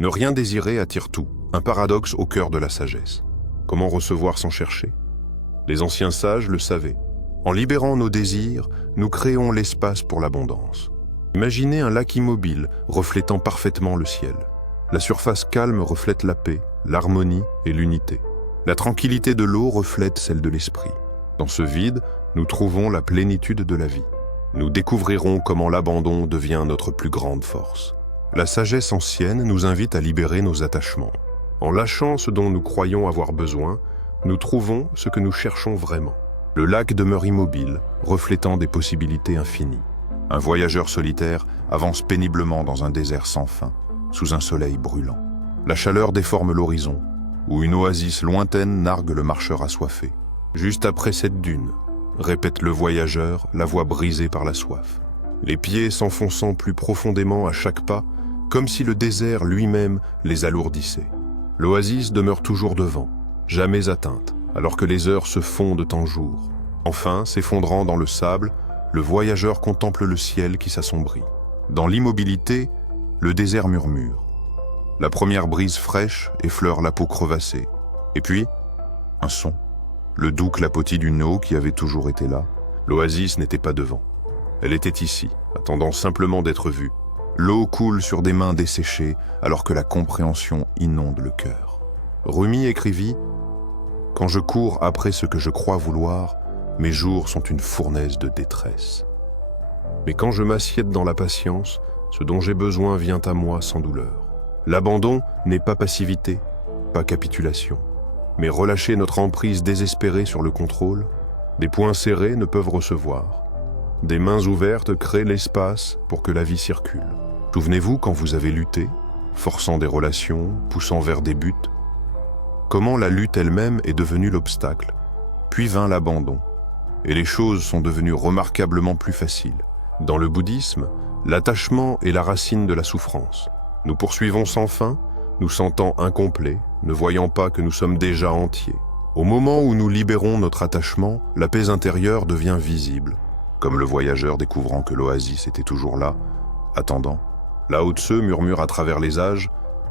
Ne rien désirer attire tout, un paradoxe au cœur de la sagesse. Comment recevoir sans chercher? Les anciens sages le savaient. En libérant nos désirs, nous créons l'espace pour l'abondance. Imaginez un lac immobile reflétant parfaitement le ciel. La surface calme reflète la paix, l'harmonie et l'unité. La tranquillité de l'eau reflète celle de l'esprit. Dans ce vide, nous trouvons la plénitude de la vie. Nous découvrirons comment l'abandon devient notre plus grande force. La sagesse ancienne nous invite à libérer nos attachements. En lâchant ce dont nous croyons avoir besoin, nous trouvons ce que nous cherchons vraiment. Le lac demeure immobile, reflétant des possibilités infinies. Un voyageur solitaire avance péniblement dans un désert sans fin, sous un soleil brûlant. La chaleur déforme l'horizon, où une oasis lointaine nargue le marcheur assoiffé. Juste après cette dune, répète le voyageur, la voix brisée par la soif. Les pieds s'enfonçant plus profondément à chaque pas, comme si le désert lui-même les alourdissait. L'oasis demeure toujours devant, jamais atteinte, alors que les heures se fondent en jour. Enfin, s'effondrant dans le sable, le voyageur contemple le ciel qui s'assombrit. Dans l'immobilité, le désert murmure. La première brise fraîche effleure la peau crevassée. Et puis, un son. Le doux clapotis d'une eau qui avait toujours été là. L'oasis n'était pas devant. Elle était ici, attendant simplement d'être vue. L'eau coule sur des mains desséchées, alors que la compréhension inonde le cœur. Rumi écrivit « Quand je cours après ce que je crois vouloir, mes jours sont une fournaise de détresse. Mais quand je m'assiette dans la patience, ce dont j'ai besoin vient à moi sans douleur. L'abandon n'est pas passivité, pas capitulation, mais relâcher notre emprise désespérée sur le contrôle. Des poings serrés ne peuvent recevoir. Des mains ouvertes créent l'espace pour que la vie circule. Souvenez-vous quand vous avez lutté, forçant des relations, poussant vers des buts, comment la lutte elle-même est devenue l'obstacle, puis vint l'abandon, et les choses sont devenues remarquablement plus faciles. Dans le bouddhisme, l'attachement est la racine de la souffrance. Nous poursuivons sans fin, nous sentant incomplets, ne voyant pas que nous sommes déjà entiers. Au moment où nous libérons notre attachement, la paix intérieure devient visible, comme le voyageur découvrant que l'oasis était toujours là, attendant. Lao Tse murmure à travers les âges,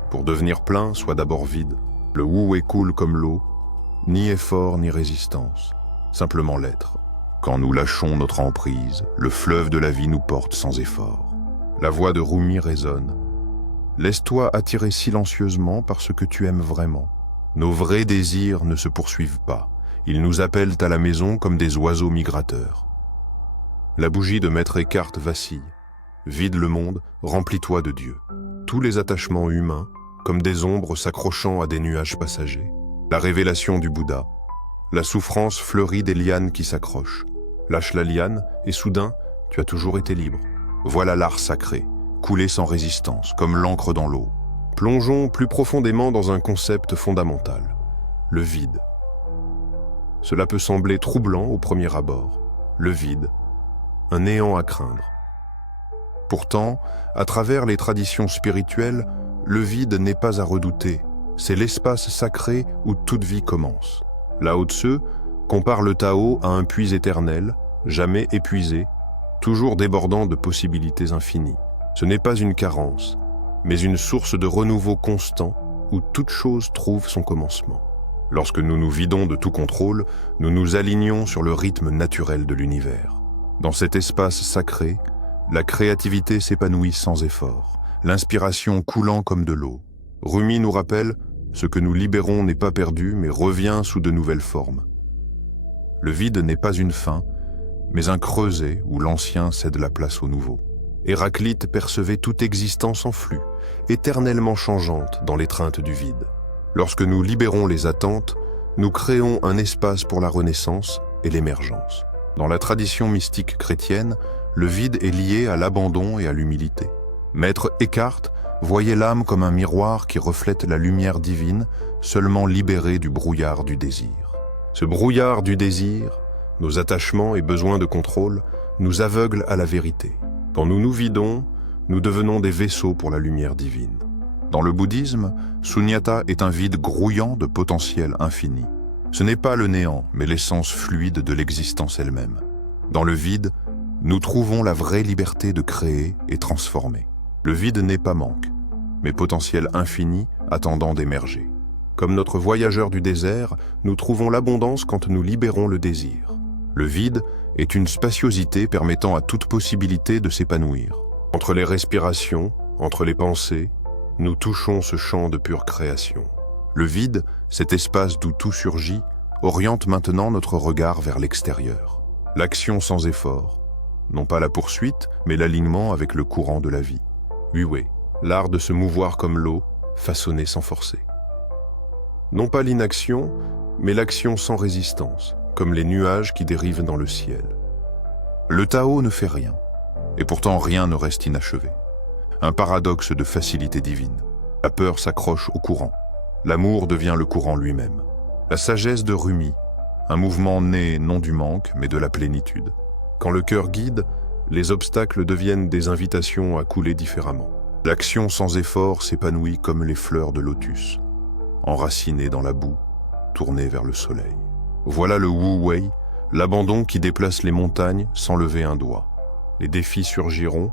pour devenir plein, sois d'abord vide. Le wu coule comme l'eau, ni effort ni résistance, simplement l'être. Quand nous lâchons notre emprise, le fleuve de la vie nous porte sans effort. La voix de Rumi résonne. Laisse-toi attirer silencieusement par ce que tu aimes vraiment. Nos vrais désirs ne se poursuivent pas. Ils nous appellent à la maison comme des oiseaux migrateurs. La bougie de Maître Eckhart vacille. Vide le monde, remplis-toi de Dieu. Tous les attachements humains, comme des ombres s'accrochant à des nuages passagers. La révélation du Bouddha. La souffrance fleurit des lianes qui s'accrochent. Lâche la liane et soudain, tu as toujours été libre. Voilà l'art sacré, coulé sans résistance, comme l'encre dans l'eau. Plongeons plus profondément dans un concept fondamental, le vide. Cela peut sembler troublant au premier abord. Le vide, un néant à craindre. Pourtant, à travers les traditions spirituelles, le vide n'est pas à redouter. C'est l'espace sacré où toute vie commence. Lao Tse compare le Tao à un puits éternel, jamais épuisé, toujours débordant de possibilités infinies. Ce n'est pas une carence, mais une source de renouveau constant où toute chose trouve son commencement. Lorsque nous nous vidons de tout contrôle, nous nous alignons sur le rythme naturel de l'univers. Dans cet espace sacré, la créativité s'épanouit sans effort, l'inspiration coulant comme de l'eau. Rumi nous rappelle, ce que nous libérons n'est pas perdu, mais revient sous de nouvelles formes. Le vide n'est pas une fin, mais un creuset où l'ancien cède la place au nouveau. Héraclite percevait toute existence en flux, éternellement changeante dans l'étreinte du vide. Lorsque nous libérons les attentes, nous créons un espace pour la renaissance et l'émergence. Dans la tradition mystique chrétienne, le vide est lié à l'abandon et à l'humilité. Maître Eckhart voyait l'âme comme un miroir qui reflète la lumière divine, seulement libérée du brouillard du désir. Ce brouillard du désir, nos attachements et besoins de contrôle, nous aveuglent à la vérité. Quand nous nous vidons, nous devenons des vaisseaux pour la lumière divine. Dans le bouddhisme, Sunyata est un vide grouillant de potentiel infini. Ce n'est pas le néant, mais l'essence fluide de l'existence elle-même. Dans le vide, nous trouvons la vraie liberté de créer et transformer. Le vide n'est pas manque, mais potentiel infini attendant d'émerger. Comme notre voyageur du désert, nous trouvons l'abondance quand nous libérons le désir. Le vide est une spaciosité permettant à toute possibilité de s'épanouir. Entre les respirations, entre les pensées, nous touchons ce champ de pure création. Le vide, cet espace d'où tout surgit, oriente maintenant notre regard vers l'extérieur. L'action sans effort, non pas la poursuite, mais l'alignement avec le courant de la vie. Wu-wei, l'art de se mouvoir comme l'eau, façonné sans forcer. Non pas l'inaction, mais l'action sans résistance, comme les nuages qui dérivent dans le ciel. Le Tao ne fait rien, et pourtant rien ne reste inachevé. Un paradoxe de facilité divine. La peur s'accroche au courant. L'amour devient le courant lui-même. La sagesse de Rumi, un mouvement né non du manque, mais de la plénitude. Quand le cœur guide, les obstacles deviennent des invitations à couler différemment. L'action sans effort s'épanouit comme les fleurs de lotus, enracinées dans la boue, tournées vers le soleil. Voilà le Wu-wei, l'abandon qui déplace les montagnes sans lever un doigt. Les défis surgiront,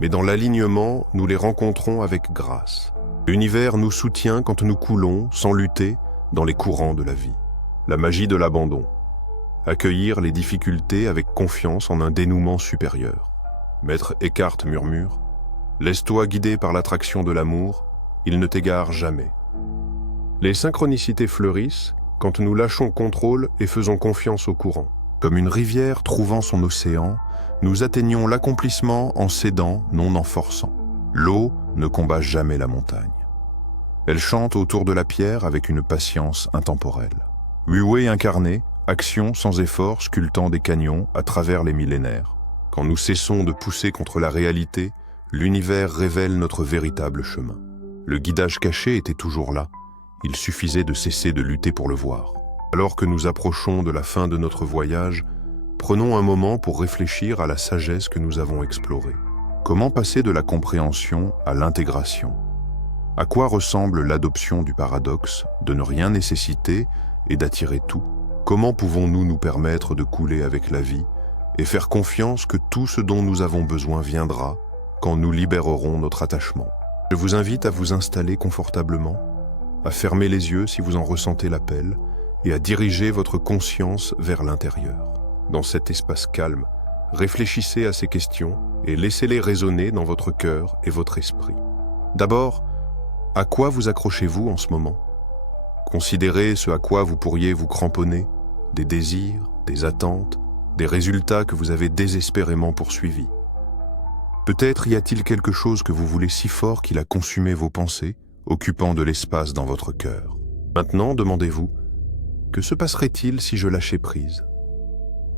mais dans l'alignement, nous les rencontrons avec grâce. L'univers nous soutient quand nous coulons, sans lutter, dans les courants de la vie. La magie de l'abandon. Accueillir les difficultés avec confiance en un dénouement supérieur. Maître Eckhart murmure « Laisse-toi guider par l'attraction de l'amour, il ne t'égare jamais. » Les synchronicités fleurissent quand nous lâchons contrôle et faisons confiance au courant. Comme une rivière trouvant son océan, nous atteignons l'accomplissement en cédant, non en forçant. L'eau ne combat jamais la montagne. Elle chante autour de la pierre avec une patience intemporelle. Wu-wei incarné, action sans effort sculptant des canyons à travers les millénaires. Quand nous cessons de pousser contre la réalité, l'univers révèle notre véritable chemin. Le guidage caché était toujours là, il suffisait de cesser de lutter pour le voir. Alors que nous approchons de la fin de notre voyage, prenons un moment pour réfléchir à la sagesse que nous avons explorée. Comment passer de la compréhension à l'intégration? À quoi ressemble l'adoption du paradoxe de ne rien nécessiter et d'attirer tout? Comment pouvons-nous nous permettre de couler avec la vie et faire confiance que tout ce dont nous avons besoin viendra quand nous libérerons notre attachement? Je vous invite à vous installer confortablement, à fermer les yeux si vous en ressentez l'appel et à diriger votre conscience vers l'intérieur. Dans cet espace calme, réfléchissez à ces questions et laissez-les résonner dans votre cœur et votre esprit. D'abord, à quoi vous accrochez-vous en ce moment? Considérez ce à quoi vous pourriez vous cramponner, des désirs, des attentes, des résultats que vous avez désespérément poursuivis. Peut-être y a-t-il quelque chose que vous voulez si fort qu'il a consumé vos pensées, occupant de l'espace dans votre cœur. Maintenant, demandez-vous, que se passerait-il si je lâchais prise?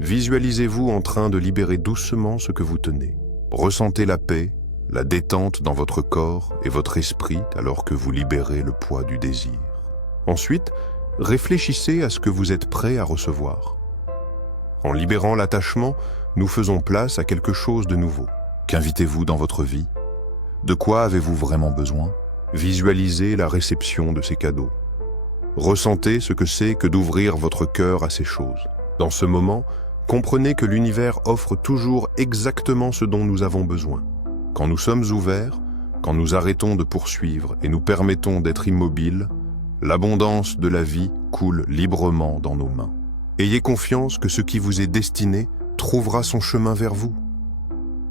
Visualisez-vous en train de libérer doucement ce que vous tenez. Ressentez la paix, la détente dans votre corps et votre esprit alors que vous libérez le poids du désir. Ensuite, réfléchissez à ce que vous êtes prêt à recevoir. En libérant l'attachement, nous faisons place à quelque chose de nouveau. Qu'invitez-vous dans votre vie? De quoi avez-vous vraiment besoin? Visualisez la réception de ces cadeaux. Ressentez ce que c'est que d'ouvrir votre cœur à ces choses. Dans ce moment, comprenez que l'univers offre toujours exactement ce dont nous avons besoin. Quand nous sommes ouverts, quand nous arrêtons de poursuivre et nous permettons d'être immobiles, l'abondance de la vie coule librement dans nos mains. Ayez confiance que ce qui vous est destiné trouvera son chemin vers vous.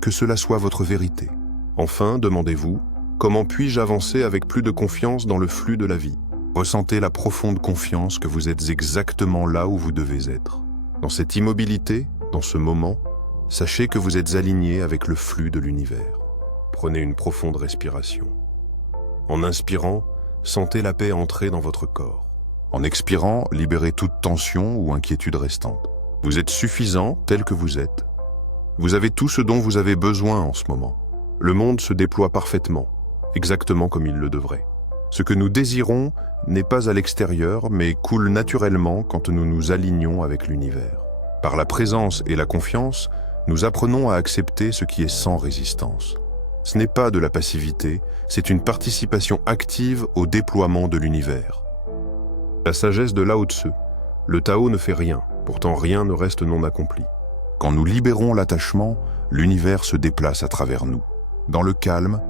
Que cela soit votre vérité. Enfin, demandez-vous, comment puis-je avancer avec plus de confiance dans le flux de la vie? Ressentez la profonde confiance que vous êtes exactement là où vous devez être. Dans cette immobilité, dans ce moment, sachez que vous êtes aligné avec le flux de l'univers. Prenez une profonde respiration. En inspirant, sentez la paix entrer dans votre corps. En expirant, libérez toute tension ou inquiétude restante. Vous êtes suffisant tel que vous êtes. Vous avez tout ce dont vous avez besoin en ce moment. Le monde se déploie parfaitement, exactement comme il le devrait. Ce que nous désirons n'est pas à l'extérieur, mais coule naturellement quand nous nous alignons avec l'univers. Par la présence et la confiance, nous apprenons à accepter ce qui est sans résistance. Ce n'est pas de la passivité, c'est une participation active au déploiement de l'univers. La sagesse de Lao Tse, le Tao ne fait rien, pourtant rien ne reste non accompli. Quand nous libérons l'attachement, l'univers se déplace à travers nous. Dans le calme,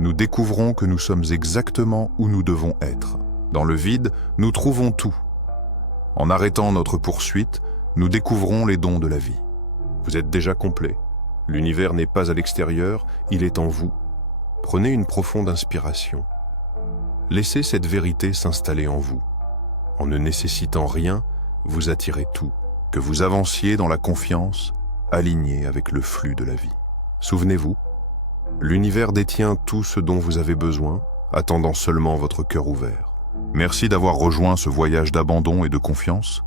nous découvrons que nous sommes exactement où nous devons être. Dans le vide, nous trouvons tout. En arrêtant notre poursuite, nous découvrons les dons de la vie. Vous êtes déjà complet. L'univers n'est pas à l'extérieur, il est en vous. Prenez une profonde inspiration. Laissez cette vérité s'installer en vous. En ne nécessitant rien, vous attirez tout. Que vous avanciez dans la confiance, aligné avec le flux de la vie. Souvenez-vous, l'univers détient tout ce dont vous avez besoin, attendant seulement votre cœur ouvert. Merci d'avoir rejoint ce voyage d'abandon et de confiance.